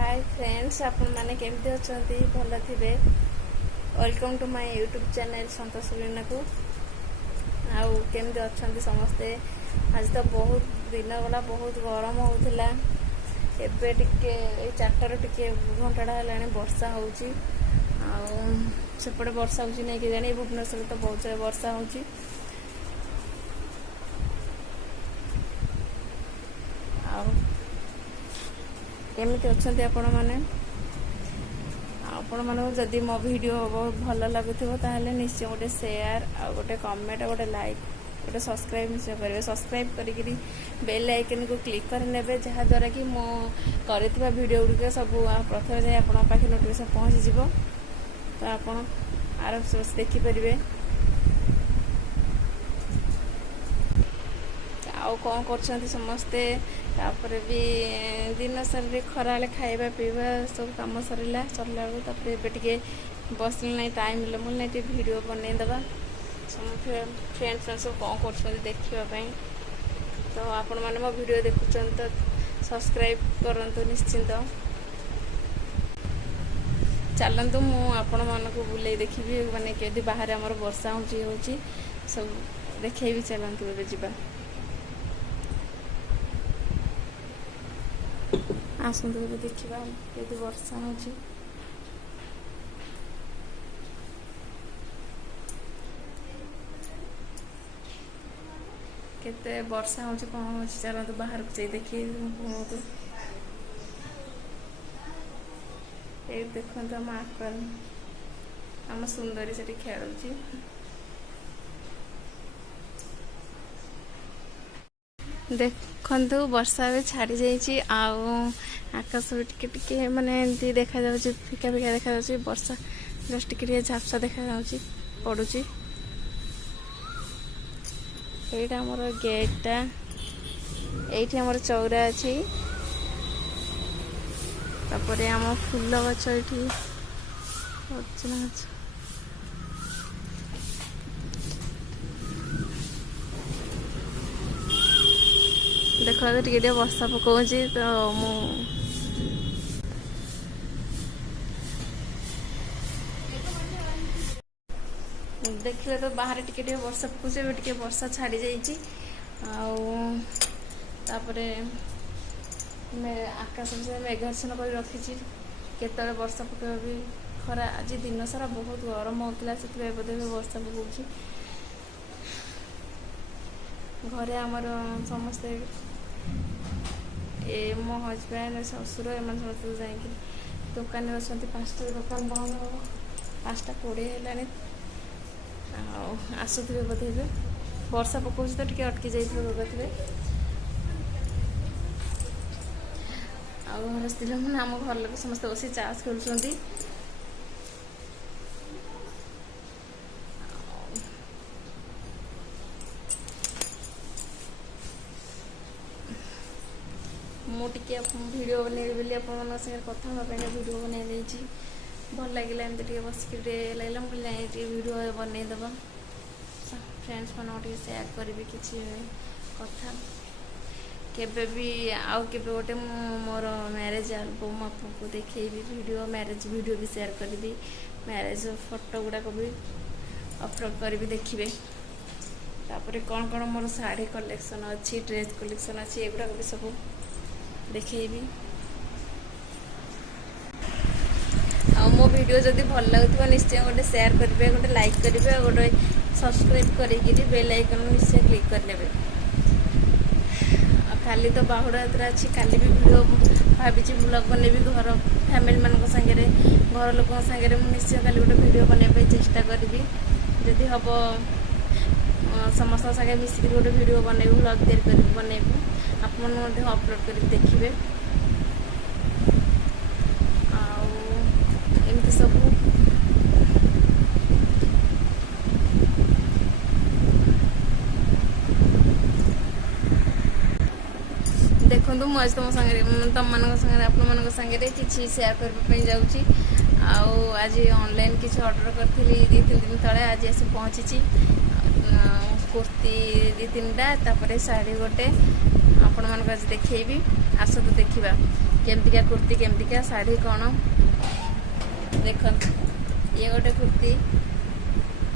Hi friends, आपण माने केमती अछंती? भल थिबे। Welcome to my YouTube channel Santosh Rina को। आउ केमती अछंती समस्ते? आज तो बहुत दिन गला बहुत गरम होउथिला। एबे टिके ए 4टार टिके घंटाडा हेलानी वर्षा होउची। आउ सेपटे वर्षा होउची नै कि जानी भुवनेश्वर तो बहुत वर्षा होउची। केमिति अछंती आपण माने? आपण माने जदि मो वीडियो बहुत भल लागुथिबो ताहले निश्चय गोटे शेयर आ गोटे कमेंट गोटे लाइक गोटे सब्सक्राइब निश्चय करेंगे। सब्सक्राइब करी बेल आइकन को क्लिक कर नेबे, जहाँ द्वारा कि मो करथिबा वीडियो गुडिक सब प्रथम जाय आपण पाखे नोटिफिकेशन पहुंची जिवो, तो आपण आराम से देखि परिबे। आउ कौन कर समस्ते तापर भी दिन सारे खरा खाଇବା पीवा सब कम सरला टे बसले ना टाइम मिले मुझे टे वीडियो बनईदेवा फ्रेंड्स सब कौन कर देखापी। तो आपण मैंने मो वीडियो देखुं तो सब्सक्राइब करंतु निश्चिंत। चलतु मुझे मानक बुले देखी माने कि बाहर आमर वर्षा हो सब देखेबी। चलतु ए जा आसतु ए देखा कि वर्षा हो केते वर्षा हो कौन हो। चलतु बाहर को देखिए कहतु ये देखो आम आक्वारियम आम सुंदरी से खेलुची। देखु वर्षा भी छाड़ी जाइए। आकाश भी टिके माने एमती देखा जाउची, फिका फिका देखा जाउची। वर्षा जस्ट टिके झापसा देखा जाउची पड़ुची। एटा हमर गेटटा, एठी हमर चौरा अछि। तापरे आम फूल गछ एठी अर्चना गछ। देख टे वर्षा पकाउची तो मु देखिए तो बाहर टिके वर्षा पकाउची। टिके वर्षा छाड़ी जाइए। तापरे आकाश से मेघाच्छन्न कर रखी केतले वर्षा पकेब भी खरा। आज दिन सारा बहुत गरम होता से बोधे वर्षा पकाउची। घरे आमर समस्ते मो हजबैंड ससुर एम समस्त जा दुकान अच्छा। 5टा दुकान बंद हम 5:20 है। आसुवे बोधे वर्षा पकाउची तो टिके अटकी जाइए थे। घर स्त्री मैंने आम घर लोग समस्त बस चाष खेलुंट। मुझे वीडियो बनैबी बोली आप सागे कथा वीडियो बनई भल लगे एमती बसिक लगे मुझे वीडियो बनईदेव। फ्रेंड्स मान सेयार करी किसी कथा केबे भी आउ केबे गोटे मोर मैरेज एल्बम आपको देखी वीडियो मैरेज वीडियो भी शेयर करी। मैरेज फोटो गुड़ाक भी अपलोड करी देखिए। तापर कौन कौन मोर साड़ी कलेक्शन अच्छी ड्रेस कलेक्शन अच्छी एगुड़ाक भी सब देखेबी। मो वीडियो जदि भल लगुव निश्चय गोटे शेयर करेंगे, गोटे लाइक करेंगे, गोटे सब्सक्राइब करी बेल आइकन निश्चय क्लिक करने। खाली तो बाहुड़ा यात्रा अच्छी काली भी वीडियो भावी ब्लॉग बनैबी घर फैमिली मान सागे घर लोक सागे निश्चय काली गोटे वीडियो बनवाई चेष्टा करी। जदि हम समस्त सागे मिसिक गोटे वीडियो बनैबी ब्लॉग तैयारी बनैबी आप अपलोड कर देखिए। एमती सब देखो मुझे तुम सागे तुम मान सागे किसी सेयार करने जाऊँगी। आज ऑनलाइन किसी ऑर्डर करी 2-3 दिन तले आज आसी पहुँची। कुर्ती 2-3टा तापर शाढ़ी गोटे आपण मानक आज देखैबी आसतु देखिबा केमतिका कुर्ती केमतिका साड़ी कौन देखन ये गोटे कुर्ती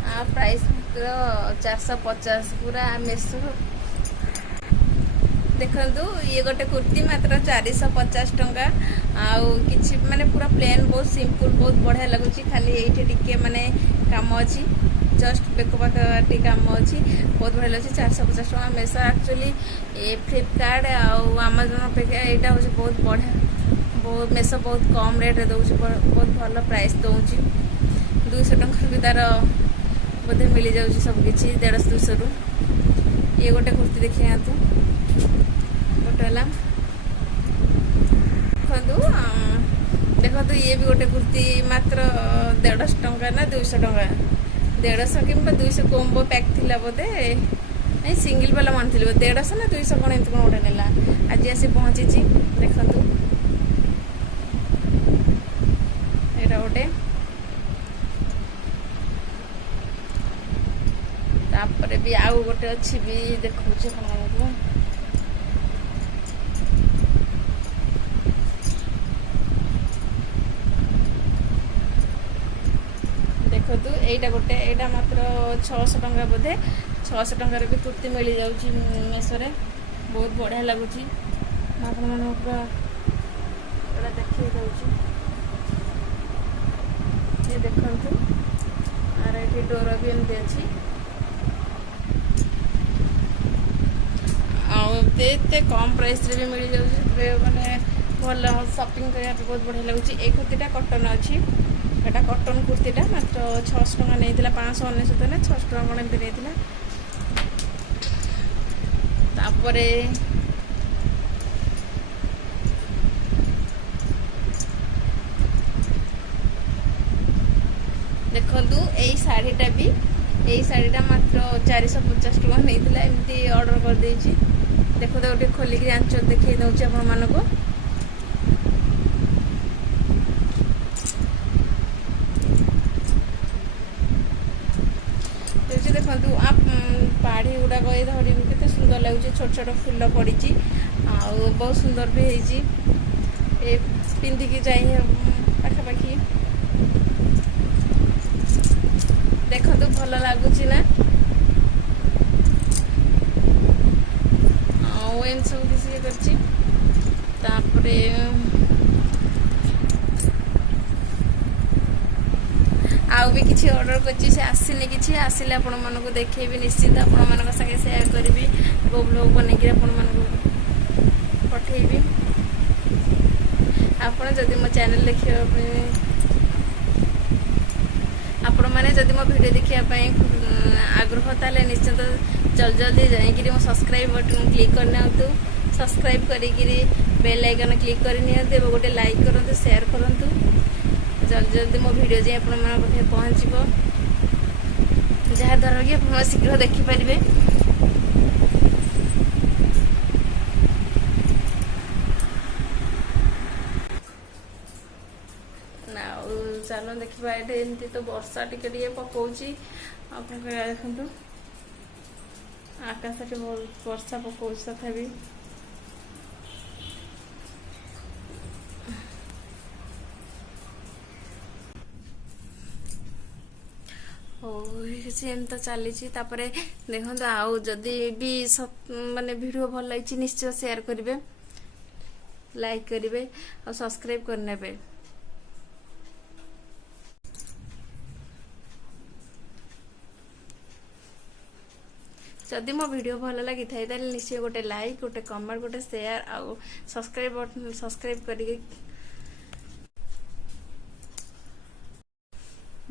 आ प्राइस 450 पूरा मेसो देखु ये गोटे कुर्ती मात्र 450 टंका आउ किछि माने पूरा प्लेन बहुत सिंपल बहुत बढ़िया लगुच खाली ये टिके माने काम अच्छी जस्ट बेकपाटी काम अच्छी बहुत बढ़िया लगे 450 टंका मेसो एक्चुअली ये फ्लिपकार्ट आउ आमाजोन अपेक्षा यहाँ हूँ बहुत बढ़िया बहुत मेसो बहुत कम रेट दौर बहुत भल प्राइस दौर 200 टंका भी तार बोधे मिल जाऊँ सबकि 150-200 रु ये गोटे कुर्ती देखिए तू गोटे है देखो ये भी गोटे कुर्ती मात्र 150 टंका ना 200 टंका 150 कि 200 कोम्बो पैक थिला बोधे नहीं सिंगल वाला मान थी 150 ना 200 कौन एमती कौन गोटे नेला आज आसी पहुँची देखु यहाँ गोटे तापर भी आउ गोटे अच्छी भी देखो देखु यहीटा गोटे यहाँ मात्र 600 टंका बोधे 600 टंकार भी कुर्ती मिल जाऊँगी मेसो बहुत बढ़िया लगुच पूरा देखी दूँ ये देखु आर ये डोर भी एमती अच्छी आते कम प्राइस रे भी मिल जाऊँगी मैंने भल शॉपिंग करने बहुत बढ़िया लगुच ये कुर्तीटा कटन अच्छी एटा कटन कुर्तीटा मात्र 600 टंका नहीं 599 ना 600 टंका कौन एमती नहीं तापरे देखु यही शाढ़ीटा भी यही शाढ़ीटा मात्र 450 टंका नहीं एमती ऑर्डर कर देछि देखो तो गोटे खोलिक आंच देखई दउछि आपण मानको देखो आप पाड़ी गुड़ाक ये धड़ी के सुंदर लगुच छोट छोट फूल पड़ी बहुत सुंदर भी है पिंधिकी जाए पाखापाखि देखो तो भल लगुच ना एम सब किसी कर आउ भी किसी ऑर्डर करछि से आसीनी किछि आसिले आपण मानको देखैबी निश्चित आपण मानक संगे शेयर करबी गो ब्लॉग बनै कि आपण मानको पठेबी आपण जदि मो चैनल देखियो आपण माने जदि मो वीडियो देखिया पई आग्रह ताले निश्चित जल्दी जाई मो सब्सक्राइब बटन क्लिक करना तो सब्सक्राइब करी बेल आइकन क्लिक करनी गोटे लाइक करंतु शेयर करंतु जल्दी जल्दी मो वीडियो जाए आप पहुँच जहाँद्वारा कि आप शीघ्र देखिपारे चलो देखा ये एमती तो वर्षा टिके पकाउची आप देखु आकाश टे वर्षा पकाउची तथापि एम तो चली देखो आउ जदि भी माने वीडियो भल लगी निश्चय शेयर करेंगे लाइक करेंगे और सब्सक्राइब करने जदि मो वीडियो भल लगी था निश्चय गोटे लाइक गोटे कमेंट गोटे शेयर आउ सब्सक्राइब करेंगे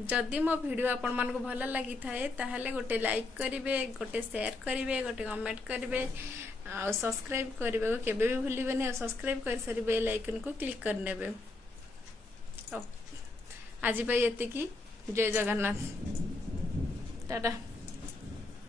जदि मो वीडियो आपण मानको भल लगी थाए ताहले गोटे लाइक करिवे गोटे शेयर करिवे गोटे कमेंट करिवे आ सब्सक्राइब करिवे को केबे भी भूलिबेनी और सब्सक्राइब कर सारी बेल आइकन को क्लिक कर नेबे। आज भाई एति की जय जगन्नाथ टाटा।